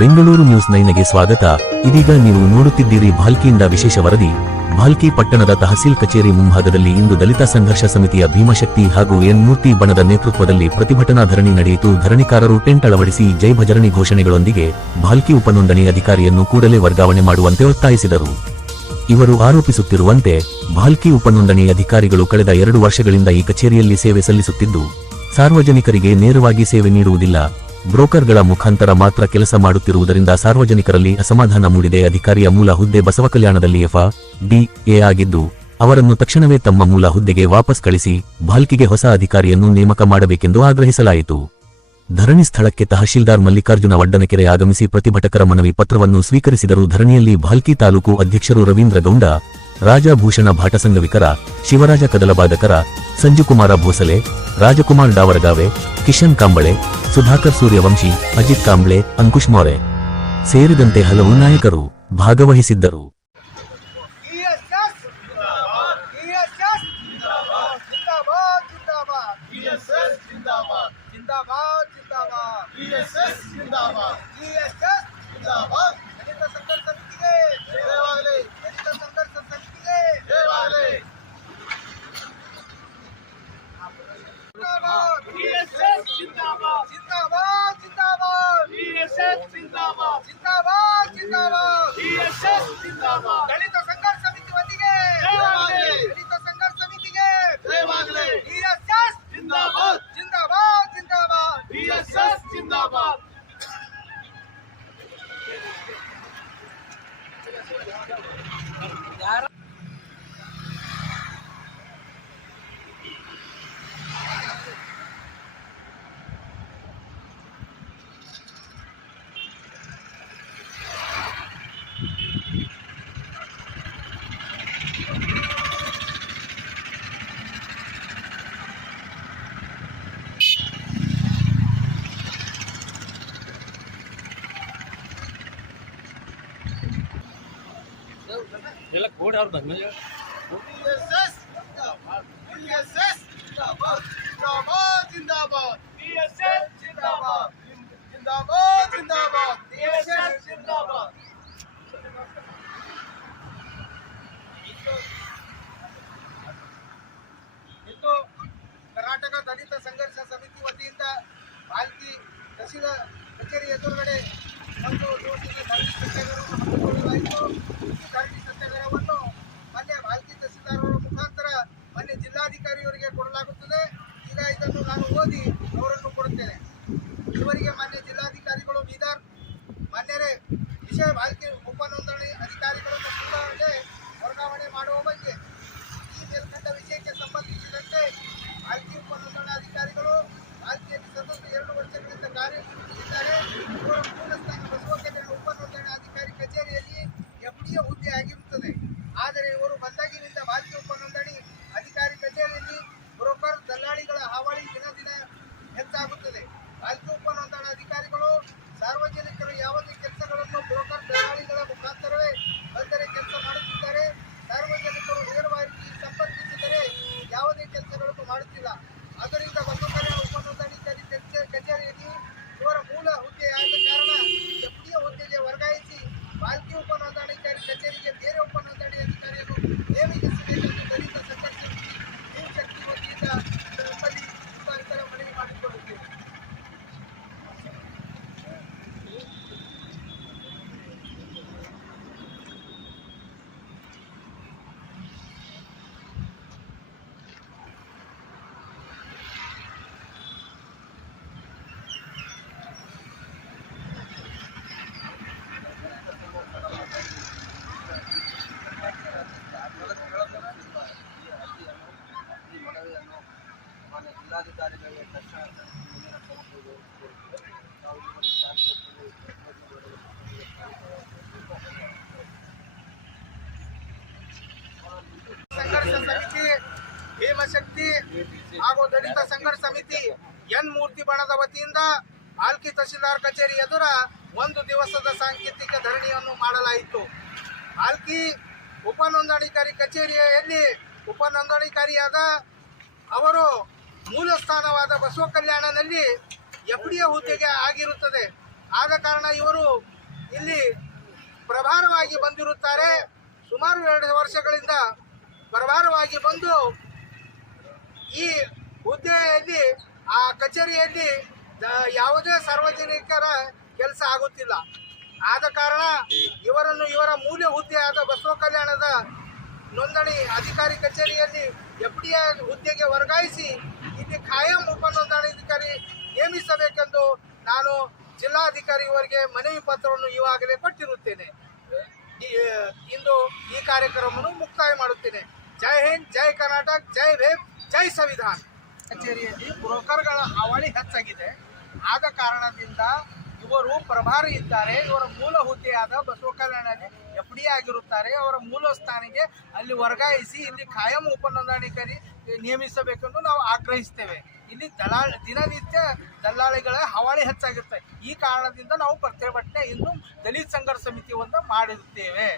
Bengaluru news 9ಗೆ ಸ್ವಾಗತ. ಇದೀಗ ನೀವು ನೋಡುತ್ತಿದ್ದೀರಿ ಭಾಲ್ಕಿಯಿಂದ ವಿಶೇಷ ವರದಿ. ಭಾಲ್ಕಿ ಪಟ್ಟಣದ ತಹಸೀಲ್ ಕಚೇರಿ ಮುಂಭಾಗದಲ್ಲಿ ಇಂದು ದಲಿತ ಸಂಘರ್ಷ ಸಮಿತಿಯ ಭೀಮಶಕ್ತಿ ಹಾಗೂ ಎನ್ ಮೂರ್ತಿ ಬಣದ ನೇತೃತ್ವದಲ್ಲಿ ಪ್ರತಿಭಟನಾ ಧರಣಿ ನಡೆಯಿತು. ಧರಣಿಕಾರರು ಟೆಂಟ್ ಅಳವಡಿಸಿ ಜೈ ಭಜರಣಿ ಘೋಷಣೆಗಳೊಂದಿಗೆ ಭಾಲ್ಕಿ ಉಪನೋಂದಣಿ ಅಧಿಕಾರಿಯನ್ನು ಕೂಡಲೇ ವರ್ಗಾವಣೆ ಮಾಡುವಂತೆ ಒತ್ತಾಯಿಸಿದರು. ಇವರು ಆರೋಪಿಸುತ್ತಿರುವಂತೆ ಭಾಲ್ಕಿ ಉಪನೋಂದಣಿ ಅಧಿಕಾರಿಗಳು ಕಳೆದ 2 ವರ್ಷಗಳಿಂದ ಈ ಕಚೇರಿಯಲ್ಲಿ ಸೇವೆ ಸಲ್ಲಿಸುತ್ತಿದ್ದು, ಸಾರ್ವಜನಿಕರಿಗೆ ನೇರವಾಗಿ ಸೇವೆ ನೀಡುವುದಿಲ್ಲ, ಬ್ರೋಕರ್ಗಳ ಮುಖಾಂತರ ಮಾತ್ರ ಕೆಲಸ ಮಾಡುತ್ತಿರುವುದರಿಂದ ಸಾರ್ವಜನಿಕರಲ್ಲಿ ಅಸಮಾಧಾನ ಮೂಡಿದೆ. ಅಧಿಕಾರಿಯ ಮೂಲ ಹುದ್ದೆ ಬಸವಕಲ್ಯಾಣದಲ್ಲಿ FA ಆಗಿದ್ದು, ಅವರನ್ನು ತಕ್ಷಣವೇ ತಮ್ಮ ಮೂಲ ಹುದ್ದೆಗೆ ವಾಪಸ್ ಕಳಿಸಿ ಭಾಲ್ಕಿಗೆ ಹೊಸ ಅಧಿಕಾರಿಯನ್ನು ನೇಮಕ ಮಾಡಬೇಕೆಂದು ಆಗ್ರಹಿಸಲಾಯಿತು. ಧರಣಿ ಸ್ಥಳಕ್ಕೆ ತಹಶೀಲ್ದಾರ್ ಮಲ್ಲಿಕಾರ್ಜುನ ವಡ್ಡನಕೆರೆ ಆಗಮಿಸಿ ಪ್ರತಿಭಟಕರ ಮನವಿ ಪತ್ರವನ್ನು ಸ್ವೀಕರಿಸಿದರು. ಧರಣಿಯಲ್ಲಿ ಭಾಲ್ಕಿ ತಾಲೂಕು ಅಧ್ಯಕ್ಷರು ರವೀಂದ್ರ ಗೌಂಡ, ರಾಜಭೂಷಣ ಭಾಟಸಂಗವಿಕರ, ಶಿವರಾಜ ಕದಲಬಾದಕರ, ಸಂಜುಕುಮಾರ ಭೋಸಲೆ, ರಾಜಕುಮಾರ್ ಡಾವರಗಾವೆ, ಕಿಶನ್ ಕಾಂಬಳೆ, ಸುಧಾಕರ್ ಸೂರ್ಯವಂಶಿ, ಅಜಿತ್ ಕಾಂಬ್ಳೆ, ಅಂಕುಶ್ ಮೋರೆ ಸೇರಿದಂತೆ ಹಲವು ನಾಯಕರು ಭಾಗವಹಿಸಿದ್ದರು. ದಲಿತ ಸಂಘರ್ಷ ಸಮಿತಿ ವತಿಗೆ ದಲಿತ ಸಂಘರ್ಷ ಸಮಿತಿಗೆ ಜಿಂದಾಬಾದ್ ಜಿಂದಾಬಾದ್ ಜಿಂದಾಬಾದ್ ಜಿಂದಾಬಾದ್. ಎಲ್ಲ ಕೋಡ್ ಅವ್ರ ಬಂದ್ಮೇಲೆ ಇನ್ನು ಕರ್ನಾಟಕ ದಲಿತ ಸಂಘರ್ಷ ಸಮಿತಿ ವತಿಯಿಂದ ಭಾಲ್ಕಿ ತಹಸೀಲ್ದಾರ್ ಕಚೇರಿ ಎದುರುಗಡೆ ಒಂದು ದಿವಸದ ಧರಣಿ ಸತ್ಯಾಗ್ರಹವನ್ನು ಹಮ್ಮಿಕೊಳ್ಳಲಾಯಿತು. ಈ ಧರಣಿ ಸತ್ಯಾಗ್ರಹವನ್ನು ಮೊನ್ನೆ ಭಾಲ್ಕಿ ತಹಸೀಲ್ದಾರರ ಮುಖಾಂತರ ಮೊನ್ನೆ ಜಿಲ್ಲಾಧಿಕಾರಿಯವರಿಗೆ ಕೊಡಲಾಗುತ್ತದೆ. ಈಗ ಇದನ್ನು ನಾನು ಓದಿ ಅವರನ್ನು ಕೊಡುತ್ತೇನೆ. ಇವರಿಗೆ ಮಾನ್ಯ ಜಿಲ್ಲಾಧಿಕಾರಿಗಳು ಬೀದರ್, ಮಾನ್ಯರೇ, ವಿಷಯ ಭಾಲ್ಕಿ ಉಪನೋಂದಣಿ ಅಧಿಕಾರಿಗಳನ್ನು ಕೂಡಲೇ ವರ್ಗಾವಣೆ ಮಾಡುವ ಬಗ್ಗೆ ಈ ಮೇಲ್ಕಂಡ ವಿಷಯಕ್ಕೆ ಸಂಬಂಧಿಸಿದಂತೆ ಭಾಲ್ಕಿ ಉಪನೋಂದಣಾಧಿಕಾರಿಗಳು ಭಾಲ್ಕಿಯಲ್ಲಿ ಸತತ 2 ವರ್ಷಗಳಿಂದ ಕಾರ್ಯನಿರ್ವಹಿಸಿದ್ದಾರೆ. ಇವರ ಮೂಲ ಸ್ಥಾನ ಬಸವಕಲ್ಯಾಣ ಉಪನೋಂದಣಾಧಿಕಾರಿ ಕಚೇರಿಯಲ್ಲಿ FDA ಹುದ್ದೆ ಆಗಿರುತ್ತದೆ. ಆದರೆ ಇವರು ಬಂದಾಗಿನಿಂದ ಭಾಲ್ಕಿ ಉಪನೋಂದಣಿ ಅಧಿಕಾರಿ ಕಚೇರಿಯಲ್ಲಿ ಬ್ರೋಕರ್ ದಲ್ಲಾಳಿಗಳ ಹಾವಳಿ ದಿನ ದಿನ ಹೆಚ್ಚಾಗುತ್ತದೆ. ಭಾಲ್ಕಿ ಉಪನೋಂದಣಾಧಿಕಾರಿಗಳು ಸಾರ್ವಜನಿಕರು ಯಾವುದೇ ಕೆಲಸಗಳನ್ನು ಬ್ರೋಕರ್ ದಲ್ಲಾಳಿಗಳ ಮುಖಾಂತರವೇ ಬಂದರೆ ಕೆಲಸ ಮಾಡುತ್ತಿದ್ದಾರೆ. ಸಾರ್ವಜನಿಕರು ನೇರವಾಗಿ ಸಂಪರ್ಕಿಸಿದರೆ ಯಾವುದೇ ಕೆಲಸಗಳನ್ನು ಮಾಡುತ್ತಿಲ್ಲ. ಆದ್ದರಿಂದ ಬಸವಕಲ್ಯಾಣ ಉಪನೋಂದಣಾಧಿಕಾರಿ ಕಚೇರಿಯಲ್ಲಿ ಇವರ ಮೂಲ ಹುದ್ದೆಯಾದ ಕಾರಣ FDA ಹುದ್ದೆಗೆ ವರ್ಗಾಯಿಸಿ ಭಾಲ್ಕಿ ಉಪನೋಂದಣಾಧಿಕಾರಿ ಕಚೇರಿಗೆ ಬೇರೆ ಉಪನೋಂದಣಿ ಅಧಿಕಾರಿಯನ್ನು ನೇಮಿಸಬೇಕೆಂದು ದಲಿತ ಸಂಘರ್ಷ ಭೀಮಶಕ್ತಿ ವತಿಯಿಂದ ನಿಮ್ಮಲ್ಲಿ ಅಧಿಕಾರಿಗಳ ಮನವಿ ಮಾಡಿಕೊಳ್ಳುತ್ತೇವೆ. ಜಿಲ್ಲಾಧಿಕಾರಿಗಳಿಗೆ ತಕ್ಷಣ ಸಂಘರ್ಷ ಸಮಿತಿ ಭೀಮಶಕ್ತಿ ಹಾಗೂ ದಲಿತ ಸಂಘರ್ಷ ಸಮಿತಿ ಎನ್ ಮೂರ್ತಿ ಬಣದ ವತಿಯಿಂದ ಭಾಲ್ಕಿ ತಹಸೀಲ್ದಾರ್ ಕಚೇರಿ ಎದುರ 1 ದಿವಸದ ಸಾಂಕೇತಿಕ ಧರಣಿಯನ್ನು ಮಾಡಲಾಯಿತು. ಭಾಲ್ಕಿ ಉಪನೋಂದಣಾಧಿಕಾರಿ ಕಚೇರಿಯಲ್ಲಿ ಉಪನೋಂದಣಾಧಿಕಾರಿಯಾದ ಅವರು ಮೂಲ ಸ್ಥಾನವಾದ ಬಸವಕಲ್ಯಾಣದಲ್ಲಿ FDA ಹುದ್ದೆಗೆ ಆಗಿರುತ್ತದೆ. ಆದ ಕಾರಣ ಇವರು ಇಲ್ಲಿ ಪ್ರಭಾರವಾಗಿ ಬಂದಿರುತ್ತಾರೆ. ಸುಮಾರು 2 ವರ್ಷಗಳಿಂದ ಪ್ರಭಾರವಾಗಿ ಬಂದು ಈ ಹುದ್ದೆಯಲ್ಲಿ ಆ ಕಚೇರಿಯಲ್ಲಿ ಯಾವುದೇ ಸಾರ್ವಜನಿಕರ ಕೆಲಸ ಆಗುತ್ತಿಲ್ಲ. ಆದ ಕಾರಣ ಇವರ ಮೂಲ ಹುದ್ದೆಯಾದ ಬಸವ ಕಲ್ಯಾಣದ ನೋಂದಣಿ ಅಧಿಕಾರಿ ಕಚೇರಿಯಲ್ಲಿ FDI ಹುದ್ದೆಗೆ ವರ್ಗಾಯಿಸಿ ಇಲ್ಲಿ ಖಾಯಂ ಉಪನೋಂದಣಾಧಿಕಾರಿ ನೇಮಿಸಬೇಕೆಂದು ನಾನು ಜಿಲ್ಲಾಧಿಕಾರಿಯವರಿಗೆ ಮನವಿ ಪತ್ರವನ್ನು ಈಗಾಗಲೇ ಕೊಟ್ಟಿರುತ್ತೇನೆ. ಇಂದು ಈ ಕಾರ್ಯಕ್ರಮವನ್ನು ಮುಕ್ತಾಯ ಮಾಡುತ್ತೇನೆ. ಜೈ ಹಿಂದ್, ಜೈ ಕರ್ನಾಟಕ, ಜೈ ಭೀಮ್, ಜೈ ಸಂವಿಧಾನ. ಕಚೇರಿಯಲ್ಲಿ ಬ್ರೋಕರ್ಗಳ ಹಾವಳಿ ಹೆಚ್ಚಾಗಿದೆ. ಆದ ಕಾರಣದಿಂದ ಇವರು ಪ್ರಭಾರಿ ಇದ್ದಾರೆ. ಇವರ ಮೂಲ ಹುದ್ದೆಯಾದ ಬಸವ ಕಲ್ಯಾಣದಲ್ಲಿ FDI ಆಗಿರುತ್ತಾರೆ. ಅವರ ಮೂಲ ಸ್ಥಾನಿಗೆ ಅಲ್ಲಿ ವರ್ಗಾಯಿಸಿ ಇಲ್ಲಿ ಖಾಯಂ ಉಪನೋಂದಣಾಧಿಕಾರಿ ನೇಮಿಸಬೇಕೆಂದು ನಾವು ಆಗ್ರಹಿಸ್ತೇವೆ. ಇಲ್ಲಿ ದಿನನಿತ್ಯ ದಲ್ಲಾಳಿಗಳ ಹಾವಳಿ ಹೆಚ್ಚಾಗಿರುತ್ತೆ. ಈ ಕಾರಣದಿಂದ ನಾವು ಪ್ರತಿಭಟನೆ ಇಂದು ದಲಿತ ಸಂಘರ್ಷ ಸಮಿತಿಯನ್ನು ಮಾಡಿರುತ್ತೇವೆ.